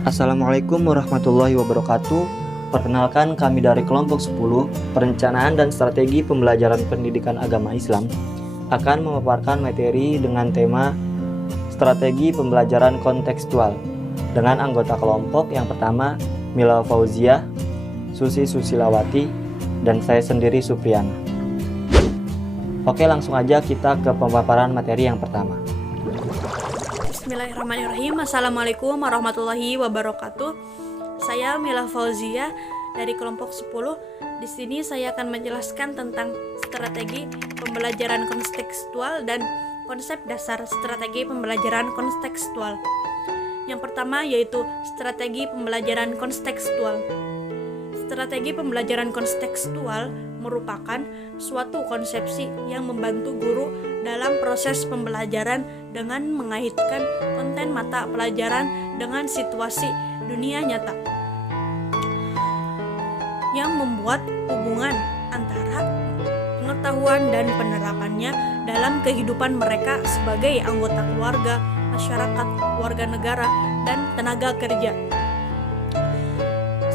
Assalamualaikum warahmatullahi wabarakatuh. Perkenalkan, kami dari kelompok 10 Perencanaan dan Strategi Pembelajaran Pendidikan Agama Islam akan memaparkan materi dengan tema Strategi Pembelajaran Kontekstual dengan anggota kelompok yang pertama Mila Fauziah, Susi Susilawati, dan saya sendiri Supriyana. Oke, langsung aja kita ke pemaparan materi yang pertama. Bismillahirrahmanirrahim. Assalamualaikum warahmatullahi wabarakatuh. Saya Mila Fauziah dari kelompok 10. Di sini saya akan menjelaskan tentang strategi pembelajaran kontekstual dan konsep dasar strategi pembelajaran kontekstual. Yang pertama yaitu strategi pembelajaran kontekstual. Strategi pembelajaran kontekstual merupakan suatu konsepsi yang membantu guru dalam proses pembelajaran dengan mengaitkan konten mata pelajaran dengan situasi dunia nyata, yang membuat hubungan antara pengetahuan dan penerapannya dalam kehidupan mereka sebagai anggota keluarga, masyarakat, warga negara, dan tenaga kerja.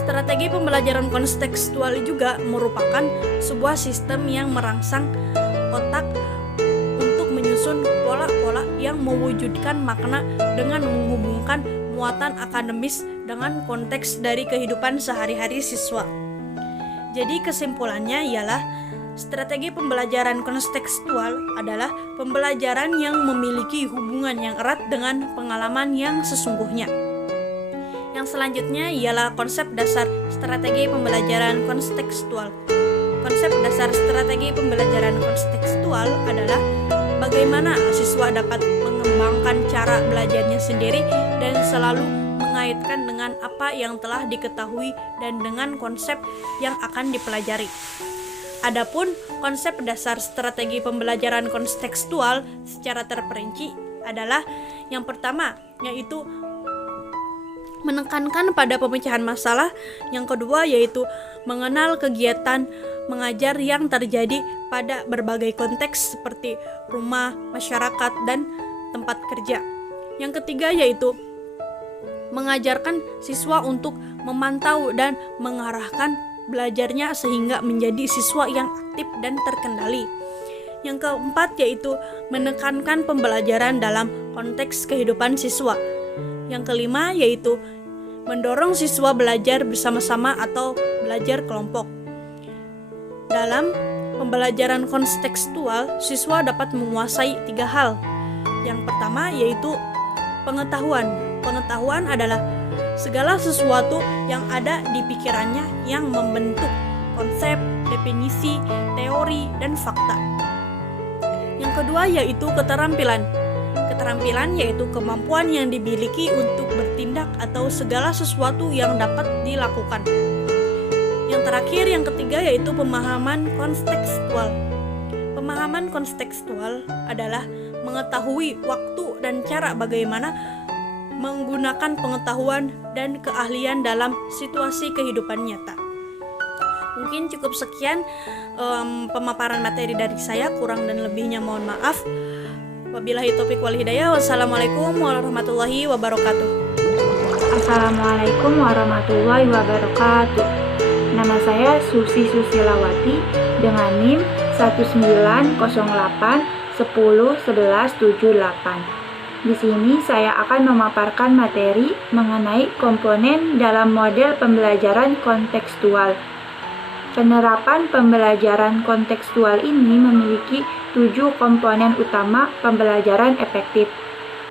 Strategi pembelajaran kontekstual juga merupakan sebuah sistem yang merangsang otak untuk menyusun pola-pola yang mewujudkan makna dengan menghubungkan muatan akademis dengan konteks dari kehidupan sehari-hari siswa. Jadi kesimpulannya ialah strategi pembelajaran kontekstual adalah pembelajaran yang memiliki hubungan yang erat dengan pengalaman yang sesungguhnya. Yang selanjutnya ialah konsep dasar strategi pembelajaran kontekstual. Konsep dasar strategi pembelajaran kontekstual adalah bagaimana siswa dapat mengembangkan cara belajarnya sendiri dan selalu mengaitkan dengan apa yang telah diketahui dan dengan konsep yang akan dipelajari. Adapun konsep dasar strategi pembelajaran kontekstual secara terperinci adalah yang pertama yaitu menekankan pada pemecahan masalah, yang kedua yaitu mengenal kegiatan mengajar yang terjadi pada berbagai konteks seperti rumah, masyarakat, dan tempat kerja. Yang ketiga yaitu mengajarkan siswa untuk memantau dan mengarahkan belajarnya sehingga menjadi siswa yang aktif dan terkendali. Yang keempat yaitu menekankan pembelajaran dalam konteks kehidupan siswa. Yang kelima yaitu mendorong siswa belajar bersama-sama atau belajar kelompok. Dalam pembelajaran kontekstual, siswa dapat menguasai 3 hal. Yang pertama yaitu pengetahuan. Pengetahuan adalah segala sesuatu yang ada di pikirannya yang membentuk konsep, definisi, teori, dan fakta. Yang kedua yaitu keterampilan. Keterampilan yaitu kemampuan yang dimiliki untuk bertindak atau segala sesuatu yang dapat dilakukan. Yang terakhir, yang ketiga yaitu pemahaman kontekstual. Pemahaman kontekstual adalah mengetahui waktu dan cara bagaimana menggunakan pengetahuan dan keahlian dalam situasi kehidupan nyata. Mungkin cukup sekian pemaparan materi dari saya, kurang dan lebihnya mohon maaf. Wabillahi taufiq wal hidayah. Wassalamualaikum warahmatullahi wabarakatuh. Assalamualaikum warahmatullahi wabarakatuh. Nama saya Susi Susilawati dengan NIM 1908101178. Di sini saya akan memaparkan materi mengenai komponen dalam model pembelajaran kontekstual. Penerapan pembelajaran kontekstual ini memiliki 7 komponen utama pembelajaran efektif.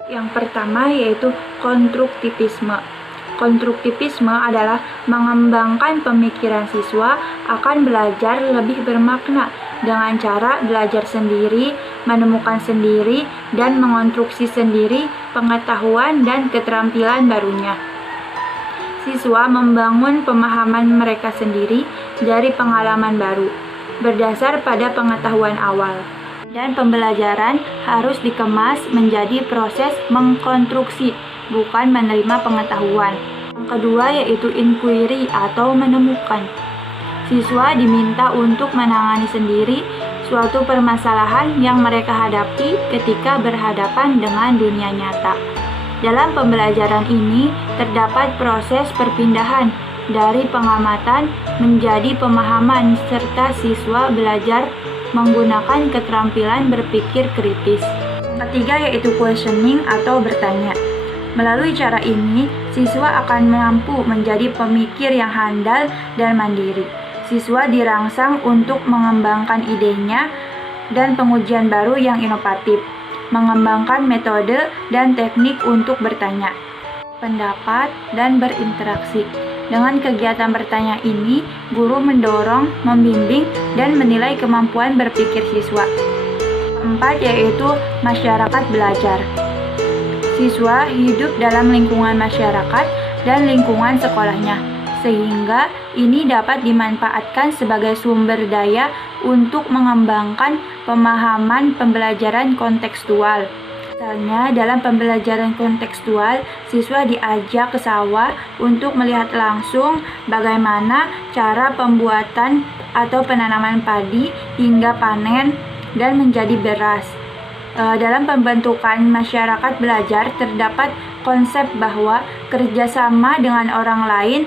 Yang pertama yaitu konstruktivisme. Konstruktivisme adalah mengembangkan pemikiran siswa akan belajar lebih bermakna dengan cara belajar sendiri, menemukan sendiri, dan mengonstruksi sendiri pengetahuan dan keterampilan barunya. Siswa membangun pemahaman mereka sendiri dari pengalaman baru, berdasar pada pengetahuan awal. Dan pembelajaran harus dikemas menjadi proses mengkonstruksi, bukan menerima pengetahuan. Yang kedua yaitu inquiry atau menemukan. Siswa diminta untuk menangani sendiri suatu permasalahan yang mereka hadapi ketika berhadapan dengan dunia nyata. Dalam pembelajaran ini terdapat proses perpindahan dari pengamatan menjadi pemahaman serta siswa belajar menggunakan keterampilan berpikir kritis. Ketiga yaitu questioning atau bertanya. Melalui cara ini, siswa akan mampu menjadi pemikir yang handal dan mandiri. Siswa dirangsang untuk mengembangkan idenya dan pengujian baru yang inovatif, mengembangkan metode dan teknik untuk bertanya, pendapat, dan berinteraksi. Dengan kegiatan bertanya ini, guru mendorong, membimbing, dan menilai kemampuan berpikir siswa. Keempat yaitu masyarakat belajar. Siswa hidup dalam lingkungan masyarakat dan lingkungan sekolahnya, sehingga ini dapat dimanfaatkan sebagai sumber daya untuk mengembangkan pemahaman pembelajaran kontekstual. Misalnya, dalam pembelajaran kontekstual, siswa diajak ke sawah untuk melihat langsung bagaimana cara pembuatan atau penanaman padi hingga panen dan menjadi beras. Dalam pembentukan masyarakat belajar terdapat konsep bahwa kerjasama dengan orang lain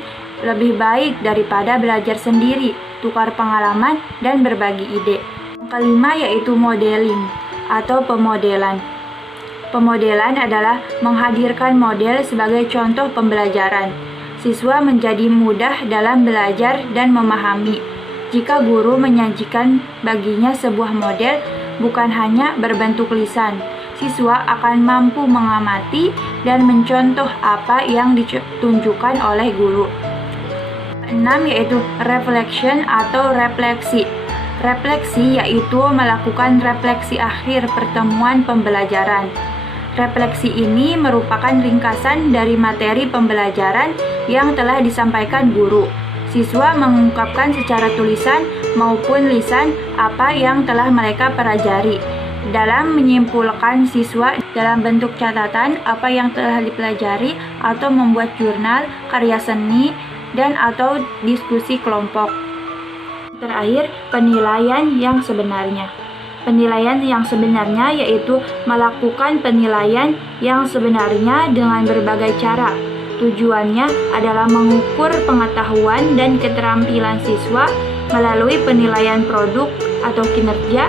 lebih baik daripada belajar sendiri, tukar pengalaman, dan berbagi ide. Yang kelima yaitu modeling atau pemodelan. Pemodelan adalah menghadirkan model sebagai contoh pembelajaran. Siswa menjadi mudah dalam belajar dan memahami jika guru menyajikan baginya sebuah model bukan hanya berbentuk lisan. Siswa akan mampu mengamati dan mencontoh apa yang ditunjukkan oleh guru. 6 yaitu reflection atau refleksi. Refleksi yaitu melakukan refleksi akhir pertemuan pembelajaran. Refleksi ini merupakan ringkasan dari materi pembelajaran yang telah disampaikan guru. Siswa mengungkapkan secara tulisan maupun lisan apa yang telah mereka pelajari. Dalam menyimpulkan, siswa dalam bentuk catatan apa yang telah dipelajari atau membuat jurnal, karya seni, dan atau diskusi kelompok. Terakhir, penilaian yang sebenarnya. Penilaian yang sebenarnya yaitu melakukan penilaian yang sebenarnya dengan berbagai cara. Tujuannya adalah mengukur pengetahuan dan keterampilan siswa melalui penilaian produk atau kinerja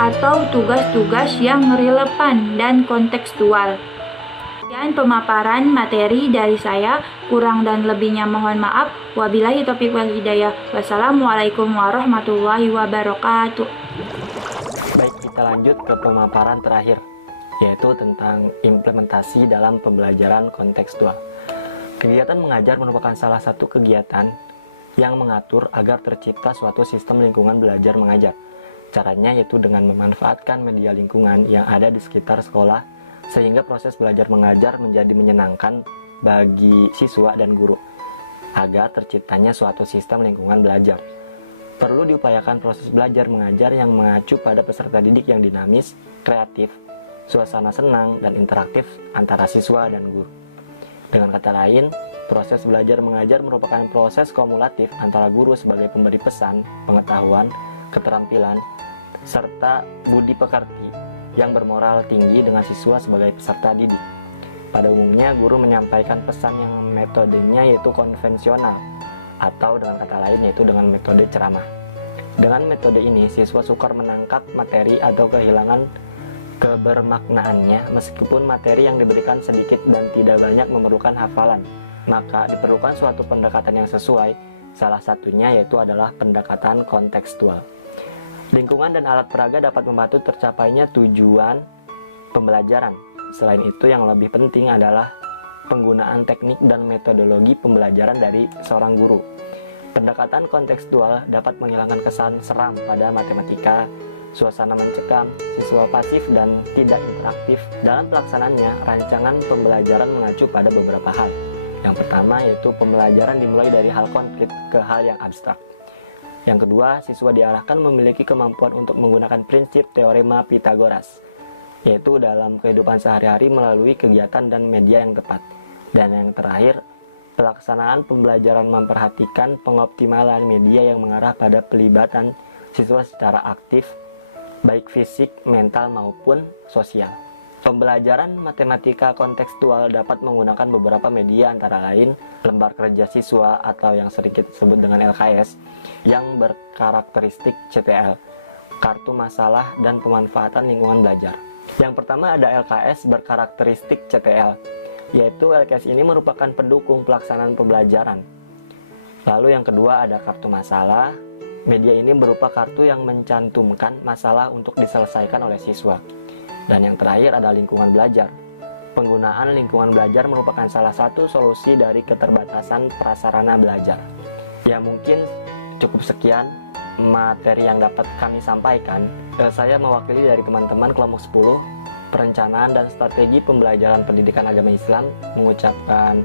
atau tugas-tugas yang relevan dan kontekstual. Sekian pemaparan materi dari saya, kurang dan lebihnya mohon maaf. Wabillahi taufiq wal hidayah. Wassalamualaikum warahmatullahi wabarakatuh. Baik, kita lanjut ke pemaparan terakhir, yaitu tentang implementasi dalam pembelajaran kontekstual. Kegiatan mengajar merupakan salah satu kegiatan yang mengatur agar tercipta suatu sistem lingkungan belajar mengajar. Caranya yaitu dengan memanfaatkan media lingkungan yang ada di sekitar sekolah, sehingga proses belajar mengajar menjadi menyenangkan bagi siswa dan guru, agar terciptanya suatu sistem lingkungan belajar. Perlu diupayakan proses belajar mengajar yang mengacu pada peserta didik yang dinamis, kreatif, suasana senang, dan interaktif antara siswa dan guru. Dengan kata lain, proses belajar mengajar merupakan proses kumulatif antara guru sebagai pemberi pesan, pengetahuan, keterampilan, serta budi pekerti yang bermoral tinggi dengan siswa sebagai peserta didik. Pada umumnya, guru menyampaikan pesan yang metodenya yaitu konvensional, atau dengan kata lain yaitu dengan metode ceramah. Dengan metode ini, siswa sukar menangkap materi atau kehilangan kebermaknaannya meskipun materi yang diberikan sedikit dan tidak banyak memerlukan hafalan. Maka diperlukan suatu pendekatan yang sesuai, salah satunya yaitu adalah pendekatan kontekstual. Lingkungan dan alat peraga dapat membantu tercapainya tujuan pembelajaran. Selain itu, yang lebih penting adalah penggunaan teknik dan metodologi pembelajaran dari seorang guru. Pendekatan kontekstual dapat menghilangkan kesan seram pada matematika, suasana mencekam, siswa pasif dan tidak interaktif. Dalam pelaksanaannya, rancangan pembelajaran mengacu pada beberapa hal. Yang pertama yaitu pembelajaran dimulai dari hal konkret ke hal yang abstrak. Yang kedua, siswa diarahkan memiliki kemampuan untuk menggunakan prinsip teorema Pythagoras, yaitu dalam kehidupan sehari-hari melalui kegiatan dan media yang tepat. Dan yang terakhir, pelaksanaan pembelajaran memperhatikan pengoptimalan media yang mengarah pada pelibatan siswa secara aktif, baik fisik, mental, maupun sosial. Pembelajaran matematika kontekstual dapat menggunakan beberapa media antara lain lembar kerja siswa atau yang sering kita sebut dengan LKS yang berkarakteristik CTL, kartu masalah dan pemanfaatan lingkungan belajar. Yang pertama ada LKS berkarakteristik CTL, yaitu LKS ini merupakan pendukung pelaksanaan pembelajaran. Lalu yang kedua ada kartu masalah. Media ini berupa kartu yang mencantumkan masalah untuk diselesaikan oleh siswa. Dan yang terakhir ada lingkungan belajar. Penggunaan lingkungan belajar merupakan salah satu solusi dari keterbatasan prasarana belajar. Ya mungkin cukup sekian materi yang dapat kami sampaikan. Saya mewakili dari teman-teman kelompok 10 Perencanaan dan Strategi Pembelajaran Pendidikan Agama Islam mengucapkan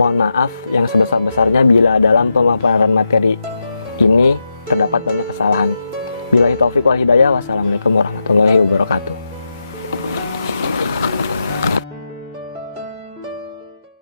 mohon maaf yang sebesar-besarnya bila dalam pemaparan materi ini terdapat banyak kesalahan. Billahi taufiq wal hidayah. Wassalamualaikum warahmatullahi wabarakatuh.